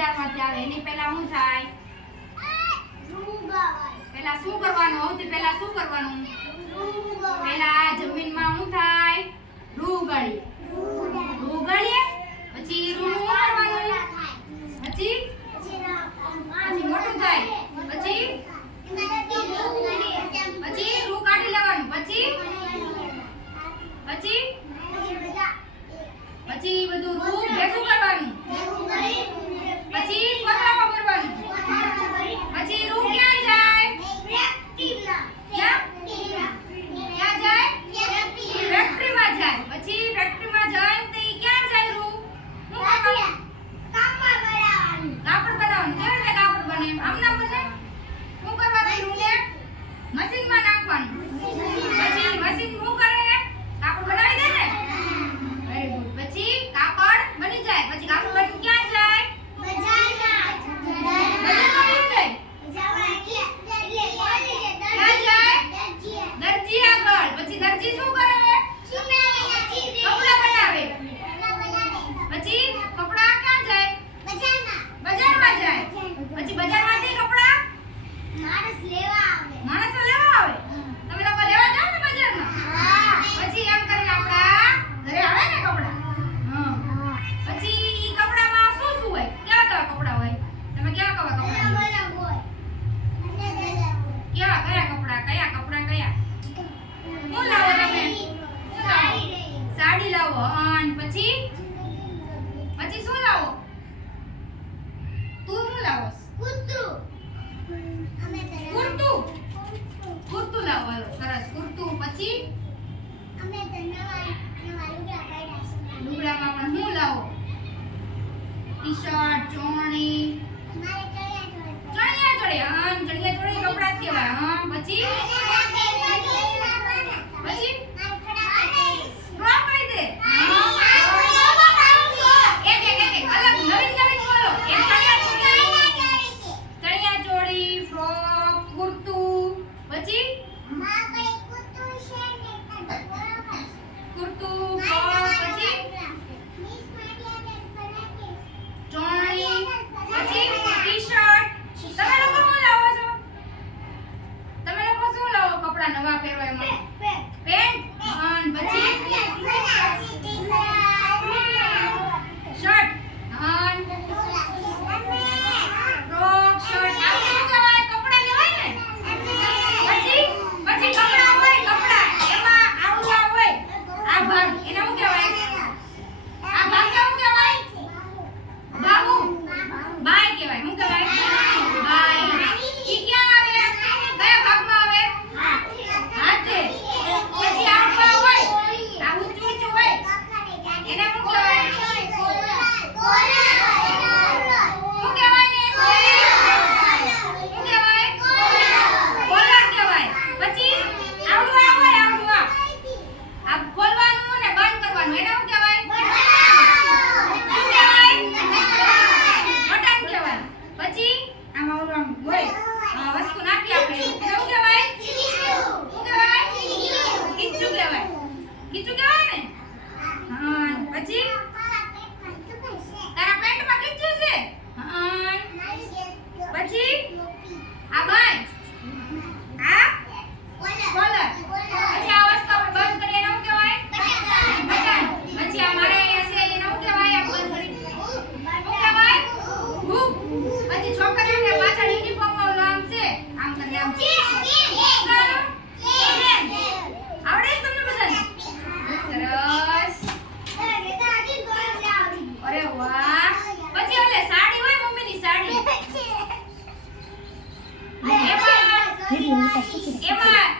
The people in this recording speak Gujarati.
બજારમાંથી આવે એની પહેલા શું થાય? પહેલા શું કરવાનું? સૌથી પહેલા શું કરવાનું? પહેલા જમીનમાં શું થાય? રૂ ઉગાડીએ. રૂ ઉગાડીએ પછી રૂ શું કરવાનું? પછી મોટું થાય પછી રૂ કાઢી લેવાનું પછી બધું રૂ ભેગું કરવાનું પછી કોથળામાં ભરવાનું પછી રૂ ક્યાં જાય? ક્યાં જાય? ફેક્ટરીમાં જાય. પછી ફેક્ટરીમાં જાય તો ઈ ક્યાં જાય રૂ? શું કરવાનું? કાપડ બનાવવાનું. કેવી રીતે કાપડ બને? આમ ના બને. શું કરવાનું? રૂને મશીનમાં નાખવાનું. પછી મશીન શું કરે? કાપડ બનાવી દે ને. Very good. પછી કાપડ બની જાય. પછી કાપડ બની ક્યાં જાય? બજારમાં. બજારમાં ક્યાં જાય? દરજી આગળ. પછી દરજી શું કરે? કપડા બનાવે. પછી કપડા ક્યાં જાય? બજારમાં જાય. પછી બજારમાંથી કપડા માણસો લેવા આવે. તમે લોકો લેવા જાવ ને બજારમાં? પછી એમ કરીને આપણા ઘરે આવે ને કપડા. પછી ઈ કપડામાં શું શું હોય? કયા કપડા હોય? તમે કયા કપડા કયા કપડા? હું લાવો તમે? સાડી લાવો. અને પછી શું લાવો? તું શું લાવો? કુર્તું લાવો. સરસ. કુર્તું. પછી લુગડામાં પણ શું લાવો? ટી-શર્ટ, ચોણી, ચણિયા ચોળી. ચણિયા ચોળી કપડા જ કહેવાય. પછી ફ્રોક કઈ દે. એક અલગ નવીન બોલો. એક ચણિયા ચોળી, ફ્રોક, કુર્તું. પછી કુર્તું, ફ્રોક, પછી ચોણી, પછી ટી-શર્ટ. તમે લોકો શું લાવો છો? તમે લોકો શું લાવો કપડા નવા પહેરવા એમાં? પેન્ટ. પછી શર્ટ. Frock, shirt. આ શું કહેવાય? કપડા કહેવાય ને. પછી કપડા હોય. કપડા એમાં આવું હોય. આ ભાગ એને શું કહેવાય? આ ભાગ શું કહેવાય? બાહુ. બાય કહેવાય. શું કહેવાય? બાય. ઈ ક્યાં આવે? કયા ભાગમાં આવે? હાથે. પછી આ ઉપર હોય. આ ઊંચું હોય. એને શું કહેવાય? શું કહેવાય ને? શું કહેવાય? કોલર કહેવાય. પછી આવડું હોય. આ ખોલવાનું ને બંધ કરવાનું. એને શું કહેવાય? શું કહેવાય? બટન કહેવાય. પછી આમાં ઓલું હોય વસ્તુ નાખી આપણે. એને શું કહેવાય? શું કહેવાય? ખીચું કહેવાય. ખીચું કહેવાય ને. પછી તારા પેન્ટમાં ખીચું છે. પછી આ બાય. આ કોલર. પછી આ વસ્તુ આપણે બંધ કરીએ એને શું કહેવાય? બટન. પછી આ મારે અહીંયા છે એને શું કહેવાય? આ બંધ કરી શું કહેવાય? હૂક. પછી છોકરીઓને પાછળ યુનિફોર્મમાં ઓલું આમ છે. આમ કરી આમ આવડે છે તમને બધાને? સરસ. અરે વાહ. પછી ઓલે સાડી હોય મમ્મીની સાડી. એમાં